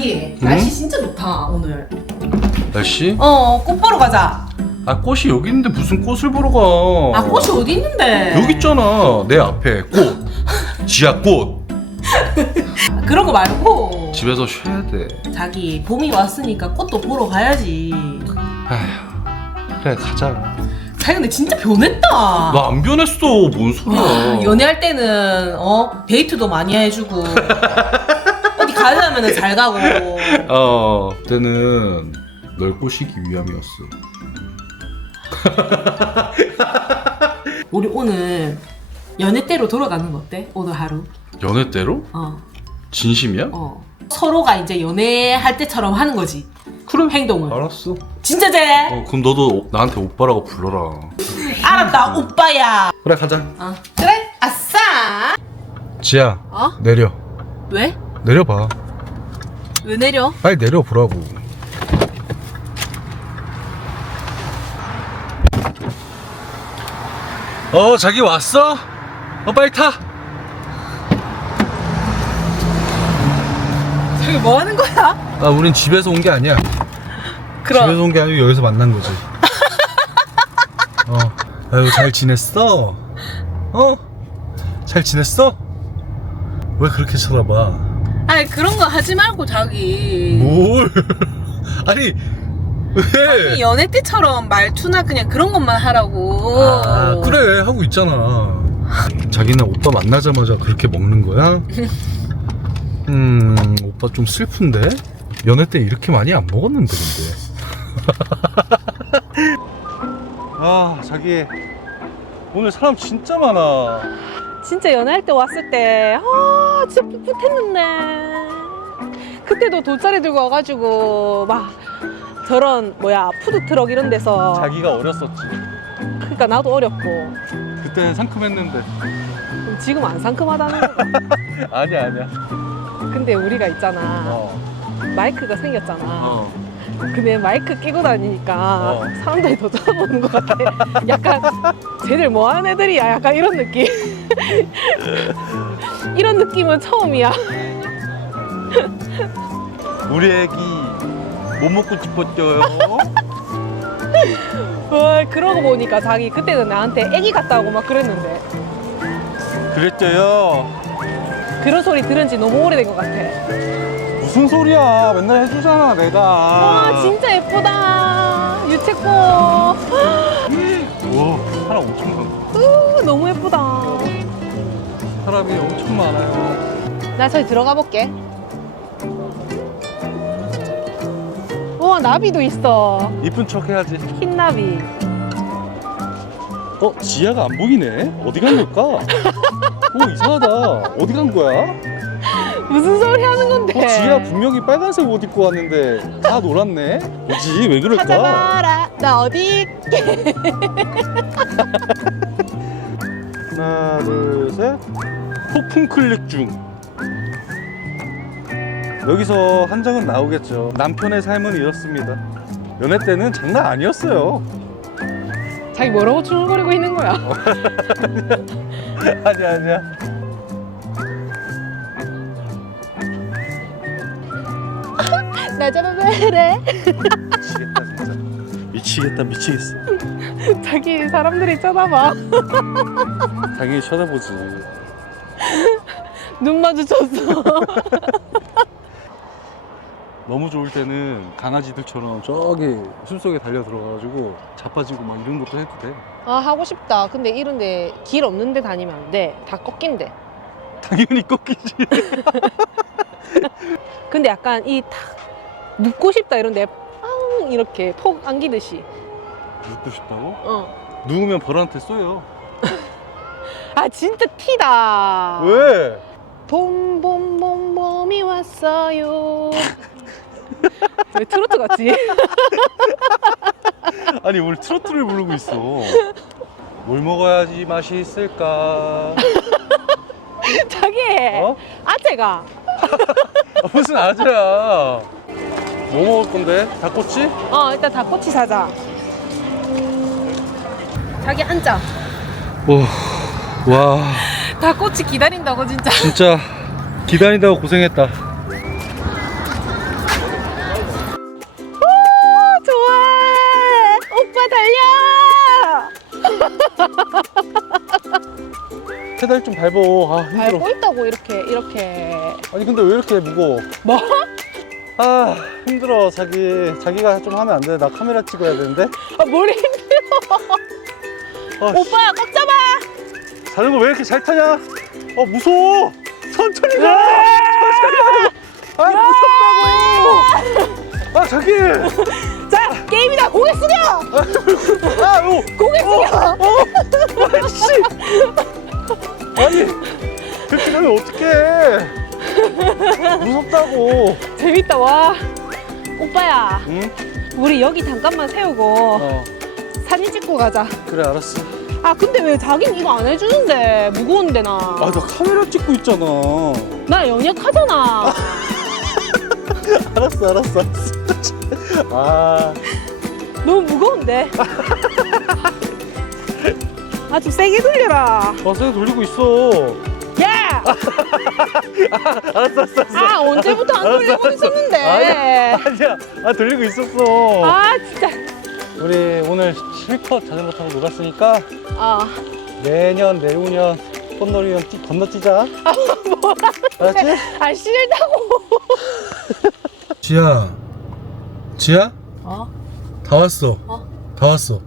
자기 날씨 진짜 좋다 오늘. 날씨? 어, 꽃 보러 가자. 아 꽃이 여기 있는데 무슨 꽃을 보러 가? 아, 꽃이 어디 있는데? 여기 있잖아. 내 앞에 꽃. 지하 꽃. 그런 거 말고. 집에서 쉬어야 돼. 자기 봄이 왔으니까 꽃도 보러 가야지. 아휴. 그래 가자. 자기 근데 진짜 변했다. 나 안 변했어. 뭔 소리야? 와, 연애할 때는 어 데이트도 많이 해주고 가려면은 잘 가고. 어, 그때는 널 꼬시기 위함이었어. 우리 오늘 연애 때로 돌아가는 거 어때? 오늘 하루. 연애 때로? 어, 진심이야? 어. 서로가 이제 연애할 때처럼 하는 거지. 그래. 행동을. 알았어. 진짜 제. 어, 그럼 너도 오- 나한테 오빠라고 불러라. 알았다, 오빠야. 그래 가자. 어, 그래, 아싸. 지야, 어? 내려. 왜? 내려봐. 왜 내려? 빨리 내려보라고. 어, 자기 왔어? 어, 빨리 타. 저기 뭐 하는 거야? 아, 우린 집에서 온 게 아니야. 그럼. 집에서 온게 아니고 여기서 만난 거지. 어, 아유 잘 지냈어? 어? 잘 지냈어? 왜 그렇게 쳐다봐? 아니 그런 거 하지 말고 자기. 뭘? 아니 왜? 연애 때처럼 말투나 그냥 그런 것만 하라고. 아 그래 하고 있잖아. 자기는 오빠 만나자마자 그렇게 먹는 거야? 음 오빠 좀 슬픈데? 연애 때 이렇게 많이 안 먹었는데 근데. 아 자기 오늘 사람 진짜 많아. 진짜 연애할 때 왔을 때, 아, 진짜 풋풋했는데. 그때도 돗자리 들고 와가지고, 막, 저런, 뭐야, 푸드트럭 이런 데서. 자기가 어렸었지. 그러니까 나도 어렵고. 그때는 상큼했는데. 그럼 지금 안 상큼하다는 거. 아니야 아니야. 근데 우리가 있잖아. 어. 마이크가 생겼잖아. 어. 근데 마이크 끼고 다니니까 어. 사람들이 더 쳐다보는 것 같아. 약간, 쟤들 뭐 하는 애들이야? 약간 이런 느낌. 이런 느낌은 처음이야. 우리 애기 뭐 먹고 싶었죠요? 와, 그러고 보니까 자기 그때는 나한테 애기 같다고 막 그랬는데 그랬죠요. 그런 소리 들은 지 너무 오래된 것 같아. 무슨 소리야? 맨날 해주잖아 내가. 와, 진짜 예쁘다. 유채꽃. 와 사람 엄청 많아. 우, 너무 예쁘다. 사람이 엄청 많아요. 나 저기 들어가 볼게. 우와, 나비도 있어. 이쁜 척 해야지. 흰 나비. 어 지아가 안 보이네. 어디 간 걸까? 어 이상하다. 어디 간 거야? 무슨 소리 하는 건데? 어, 지아 분명히 빨간색 옷 입고 왔는데 다 놀았네. 뭐지? 왜 그럴까? 찾아봐라. 나 어디 있게. 하나 둘 셋. 폭풍 클릭 중. 여기서 한 장은 나오겠죠. 남편의 삶은 이렇습니다. 연애 때는 장난 아니었어요. 자기 뭐라고 중얼거리고 있는 거야? 아니야 아니야. 나 잡아봐라. 미치겠다 진짜. 미치겠다 미치겠어. 자기 사람들이 쳐다봐. 당연히 쳐다보지. 눈 마주쳤어. 너무 좋을 때는 강아지들처럼 저기 숲속에 달려 들어가가지고 자빠지고 막 이런 것도 해도 돼. 아 하고 싶다. 근데 이런데 길 없는데 다니면 안 돼. 다 꺾인대. 당연히 꺾이지. 근데 약간 이 탁 눕고 싶다 이런데 팡 이렇게 폭 안기듯이. 눕고 싶다고? 어. 누우면 벌한테 쏘여. 아 진짜 티다. 왜? 봄봄봄 봄이 왔어요. 왜 트로트 같지? 아니 오늘 트로트를 부르고 있어. 뭘 먹어야지 맛이 있을까? 자기 어? 아재가 아, 무슨 아재야? 뭐 먹을 건데? 닭꼬치? 어 일단 닭꼬치 사자. 자기 앉아. 오, 와. 닭꼬치 기다린다고 진짜. 진짜 기다린다고 고생했다. 오 좋아. 오빠 달려. 페달 좀 밟어. 아 힘들어. 밟고 있다고 이렇게 이렇게. 아니 근데 왜 이렇게 무거워? 뭐? 아 힘들어 자기. 자기가 좀 하면 안 돼. 나 카메라 찍어야 되는데. 아, 머리 힘들어. 아, 씨, 오빠야 꽉 잡아. 자전거 왜 이렇게 잘 타냐? 어 무서워. 천천히 가. 천천히 가. 아 무섭다고. 아 자기. 자 게임이다 고개 숙여. 아 요. 고개 숙여. 아씨. 아니 그렇게 가면 어떡해. 무섭다고. 재밌다 와. 오빠야 응? 우리 여기 잠깐만 세우고 어 사진 찍고 가자. 그래 알았어. 아 근데 왜 자긴 이거 안 해주는데 무거운데 나. 아나 카메라 찍고 있잖아. 나 연약하잖아. 알았어 알았어 알았어. 아 너무 무거운데. 아 좀 세게 돌려라. 버스에 돌리고 있어. 야! 알았어 알았어 알았어. 아 언제부터 안 돌리고 있었는데. 아니야 아니야 아 돌리고 있었어. 아 진짜. 우리 오늘 실컷 자전거 타고 놀았으니까 아 내년 내후년 꽃놀이는 뛰, 건너뛰자. 뭐라? 알았지? 아 싫다고. 지야 지야 어? 다 왔어. 어? 다 왔어.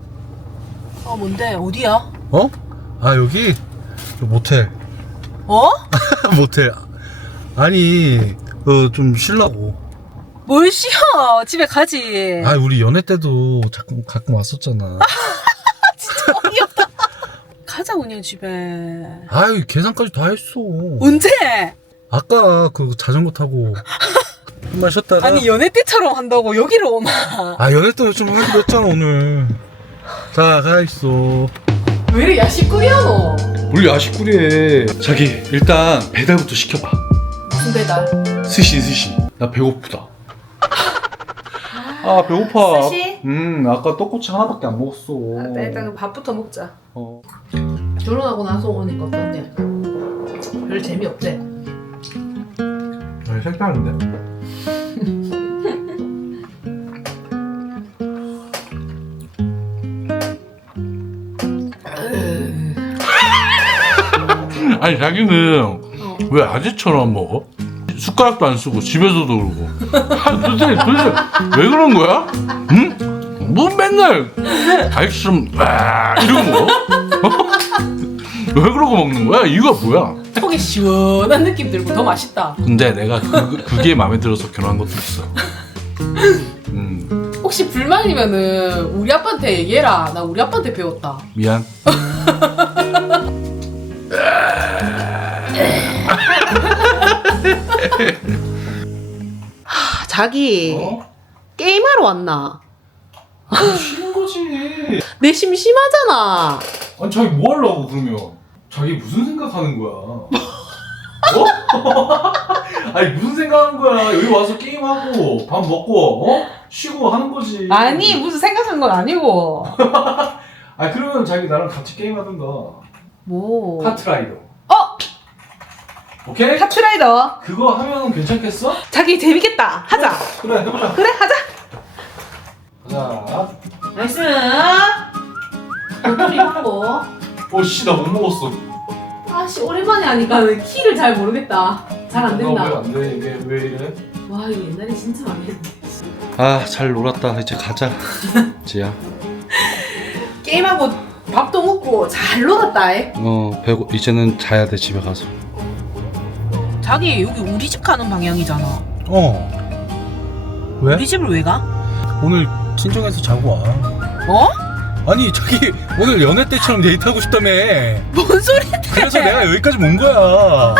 아 뭔데 어디야? 어? 아 여기 저 모텔 어? 모텔. 아니 어 좀 쉬려고. 뭘 쉬어? 집에 가지. 아 우리 연애 때도 자꾸 가끔 왔었잖아. 어이없다. 가자 그냥 집에. 아유 계산까지 다 했어. 언제? 아까 그 자전거 타고 한 번 쉬었다가 아니 연애 때처럼 한다고 여기로 오나? 아 연애 때도 좀 하기로 했잖아 오늘. 자 가 있어. 왜 이래 야식거리야 너? 우리 야식구리에 자기 일단 배달부터 시켜봐. 무슨 배달? 스시 스시. 나 배고프다. 아 배고파. 스시? 음 아까 떡꼬치 하나밖에 안 먹었어. 일단 밥부터 먹자. 어. 결혼하고 나서 오니까 어떠냐? 별 재미없대. 아니 색다른데. 아니 자기는 왜 아재처럼 먹어? 숟가락도 안 쓰고 집에서도 그러고 아, 도대체, 도대체 왜 그런 거야? 응? 뭐 맨날 아이처럼 와 이러고 먹어? 어? 왜 그러고 먹는 거야? 이유가 뭐야? 속이 시원한 느낌 들고 더 맛있다. 근데 내가 그, 그게 마음에 들어서 결혼한 것도 있어 음 혹시 불만이면은 우리 아빠한테 얘기해라. 나 우리 아빠한테 배웠다. 미안 자기 게임하러 왔나? 싫은 거지 내 심심하잖아. 아니 자기 뭐 하려고 그러면 자기 무슨 생각하는 거야 어? 아니 무슨 생각하는 거야 여기 와서 게임하고 밥 먹고 어? 쉬고 하는 거지 아니 무슨 생각한 건 아니고. 아 그러면 자기 나랑 같이 게임하든가 뭐? 카트라이더 어? 오케이? 카트라이더. 그거 하면 괜찮겠어? 자기 재밌겠다. 하자. 그래 해보자 그래 하자. 자 나이스. 도토리 먹고. 오씨 나 못 먹었어 아씨 오랜만에 하니까 키를 잘 모르겠다. 잘 안 된다. 왜안돼 이게 왜 이래? 와 이거 옛날에 진짜 많이 했는데. 아 잘 놀았다 이제 가자 지야 게임하고 밥도 먹고 잘 놀았다. 에. 어 배고 이제는 자야 돼 집에 가서 자기 여기 우리 집 가는 방향이잖아. 어 왜? 우리 집을 왜 가? 오늘 친정에서 자고 와 어? 아니 저기 오늘 연애 때처럼 데이트하고 싶다며 뭔 소리? 그래서 내가 여기까지 온 거야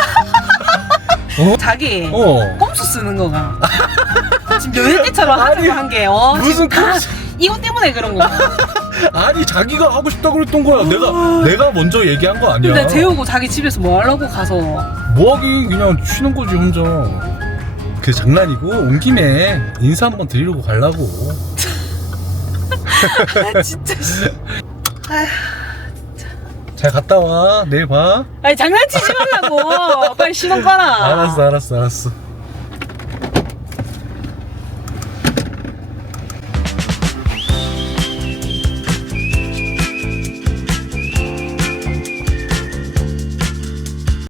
자기 어 꼼수 쓰는 거가. 지금 연애 때처럼 아니, 하자고 한 게, 어? 무슨 지금 다 꼼수- 이것 때문에 그런 거야. 아니 자기가 하고 싶다고 그랬던 거야 내가 내가 먼저 얘기한 거 아니야 근데 재우고 자기 집에서 뭐 하려고 가서. 뭐 하긴 그냥 쉬는 거지 혼자 그 장난이고 온 김에 인사 한번 드리려고 가려고 아, 진짜. 씨. 잘 갔다 와 내일 봐 아니, 장난치지 말라고. 빨리 신혼 가라. 알았어 알았어 알았어